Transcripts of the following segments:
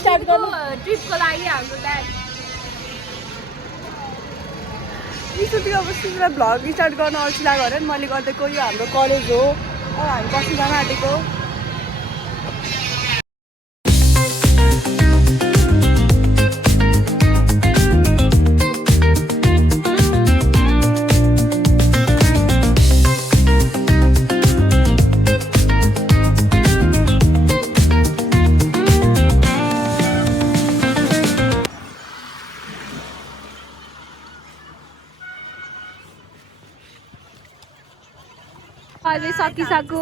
Start गर्नु ट्रिपको लागि हाम्रो ब्याग यस्तोतिर अब सिधै भ्लग स्टार्ट गर्न अल्छी लाग्यो अरे मैले गरिदिएको यो हाम्रो कलेज हो अब हामी बस्नु जान आँटेको अहिले सकिसक्यो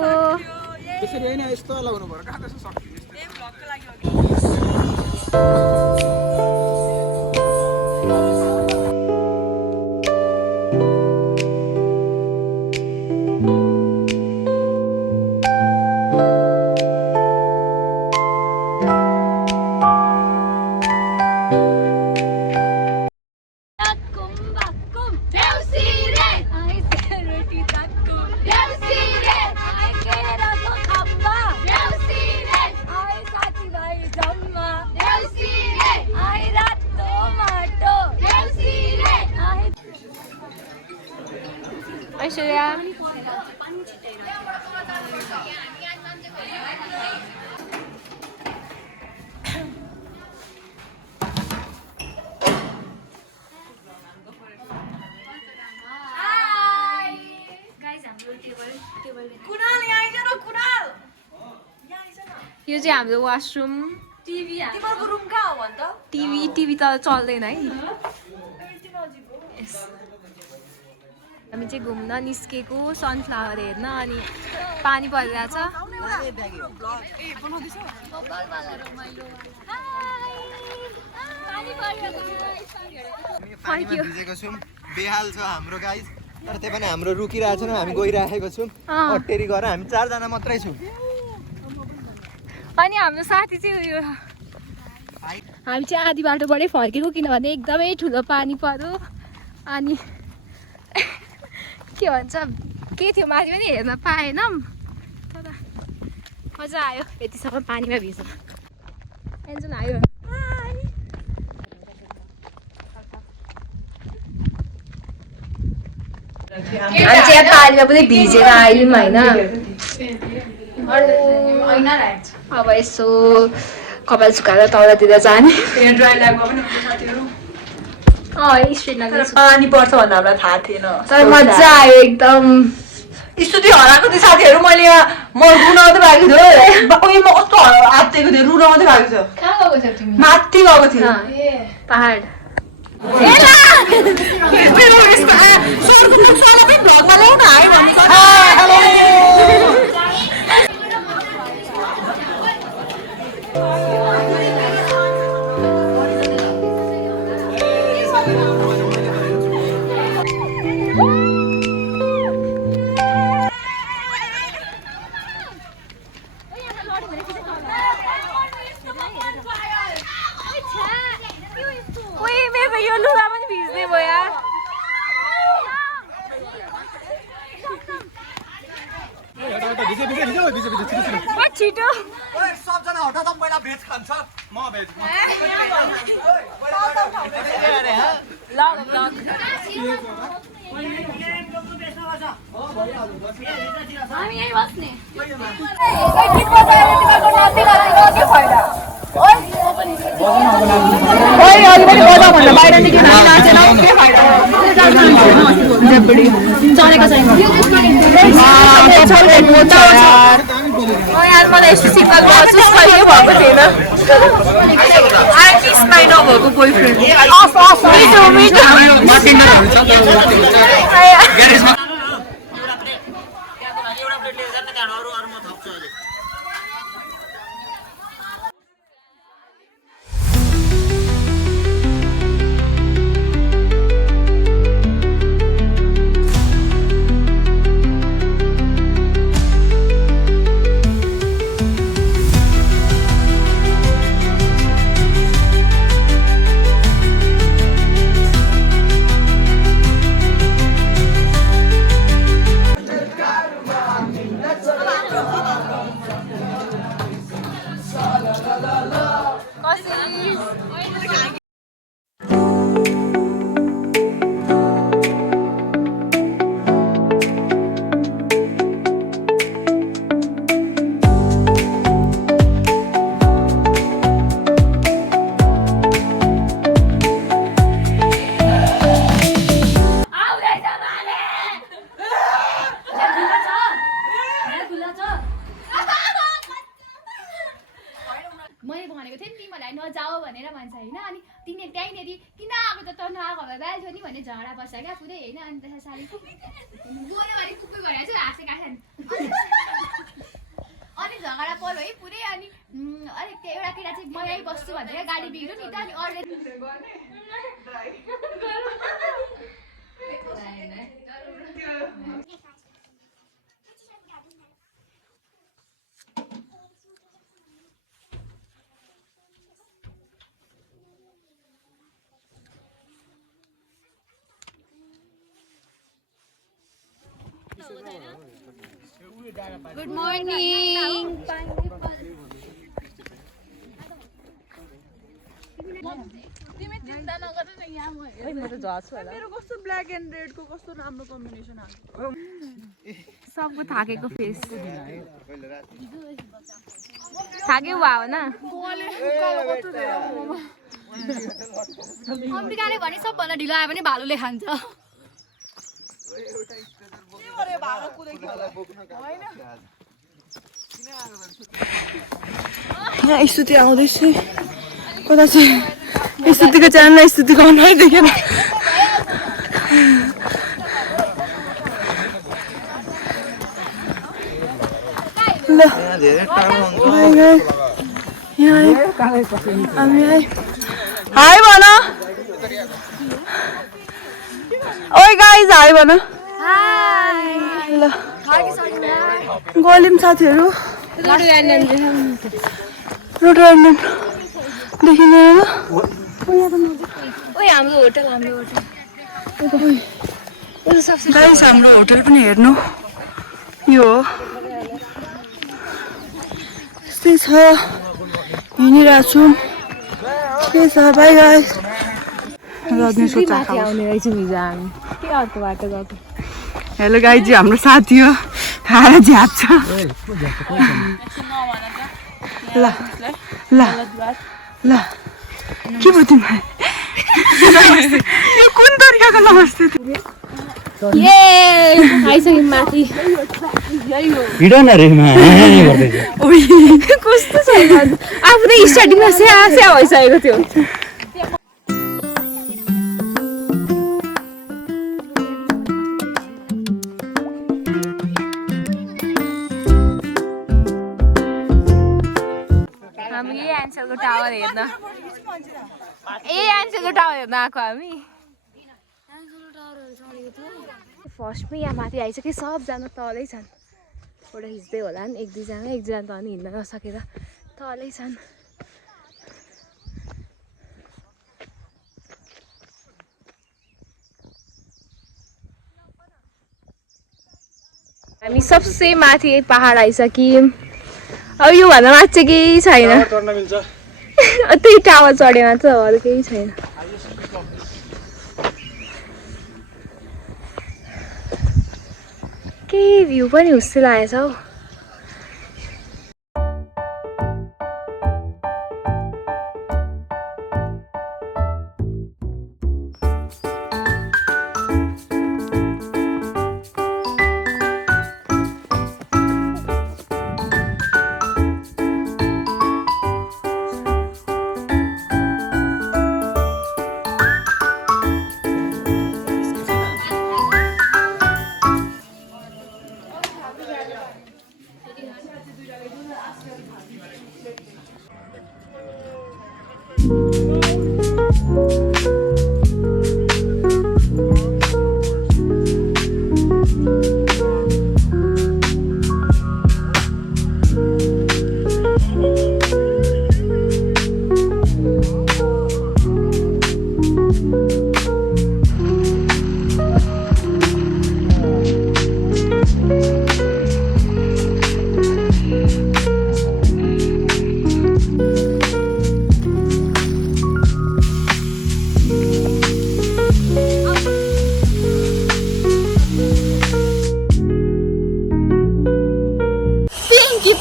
त्यसरी हैन यस्तो लगाउनु पर्यो कहाँ त्यसो सकियो भ्लगको लागि हो ऐश्वर्या यो चाहिँ हाम्रो वासरुम तिमीहरूको रुम कहाँ हो भन् त टिभी त चल्दैन है हामी चाहिँ घुम्न निस्केको सनफ्लावर हेर्न अनि पानी परिरहेछ भिजेको छौँ बेहाल छ हाम्रो गाइस तर त्यही पनि हाम्रो रुकिरहेको छैन हामी गइराखेको छौँ अट्टेरी गरेर हामी 4 जना मात्रै छौँ अनि हाम्रो साथी चाहिँ उयो हामी चाहिँ आधी बाटोबाटै फर्केको किनभने एकदमै ठुलो पानी पर्यो अनि के भन्छ के थियो माथि पनि हेर्न पाएनौँ तर मजा आयो यतिसम्म पानीमा भिज्नु एन्जन आयो हामी चाहिँ यहाँ पानीमा पनि भिजेर आयौँ होइन अब यसो कपाल सुकाएर तलतिर जाने पानी पर्छ भन्दा हामीलाई थाहा थिएन तर मजा आयो एकदम स्तुति हराएको थियो साथीहरू मैले यहाँ म रुनाउँदै भएको थियो उयो म कस्तो आत्तेको थिएँ रुनाउँदै भएको थियो माथि गएको थियो पहाड यो लुगा पनि भिज्ने भयो यार छिटो सबजना हटाउ त पहिला भेज खान्छ म भेज हामी यही बस्ने मलाई यस्तो सिक्कल महसुस कहिले भएको थिएन आर्टिस्टलाई नभएको बोयफ्रेन्ड मैले भनेको थिएँ नि तिमीहरूलाई नजाऊ भनेर भन्छ होइन अनि तिमीले त्यहीँनिर किन आएको त त नआएको होला दाइ थियो नि भने झगडा पर्छ क्या पुरै होइन अनि त्यसमा साली गयो भने कुकुर भनेर चाहिँ हाँसेका छन् अनि झगडा पर्यो है पुरै अनि अलिक त्यो एउटा केटा चाहिँ म यहीँ बस्छु भनेर गाडी बिग्रियो नि त अनि अरूले Good morning. मेरो कस्तो ब्ल्याक एन्ड रेडको कस्तो राम्रो कम्बिनेसन आएको सबको थाकेको फेस थाक्यो भयो न अम्बिकाले भने सबभन्दा ढिलो आयो भने भालुले खान्छ यहाँ स्तुति आउँदैछ कता चाहिँ स्तुतिको च्यानललाई स्तुति गर्नै देखेन ल हामी हाई भन ओइ गाइज हाई भन ल गल्यौँ साथीहरू रोडोयान्डन देखिँदैन गाइस हाम्रो होटल पनि हेर्नु यो हो यस्तै छ हिँडिरहेको छु के छ बाई गाइस हेलो गाइज हाम्रो साथी हो खाएर झ्याप्छ ल ल ल के भयो तिमीलाई यो कुन तरिकाको नमस्ते आइसक्यौँ माथि कस्तो छ आफू त स्टार्टिङमा स्या भइसकेको थियो हामी यही एन्सरको टावर हेर्न आएको हामी फर्स्टमै यहाँ माथि आइसक्यो सबजना तलै छन् फोटो खिच्दै होला नि एक दुईजना त अनि हिँड्न नसकेर तलै छन् हामी सबसे माथि पहाड आइसक्यौँ अब यो भन्दा माथि चाहिँ केही छैन त्यही टावर चढेमा चाहिँ अरू केही छैन केही भ्यू पनि हुस्से लागेछ हौ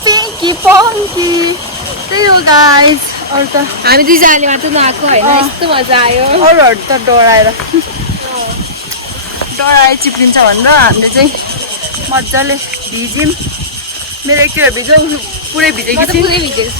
पिङ्की पङ्की त्यही हो गाइस अरू त हामी दुईजनाले मात्र नआएको होइन यस्तो मजा आयो अरूहरू त डराएर चिप्लिन्छ भनेर हामीले चाहिँ मजाले भिज्यौँ मेरो एकतिर भिज्यौँ पुरै भिजेको पुरै भिजेको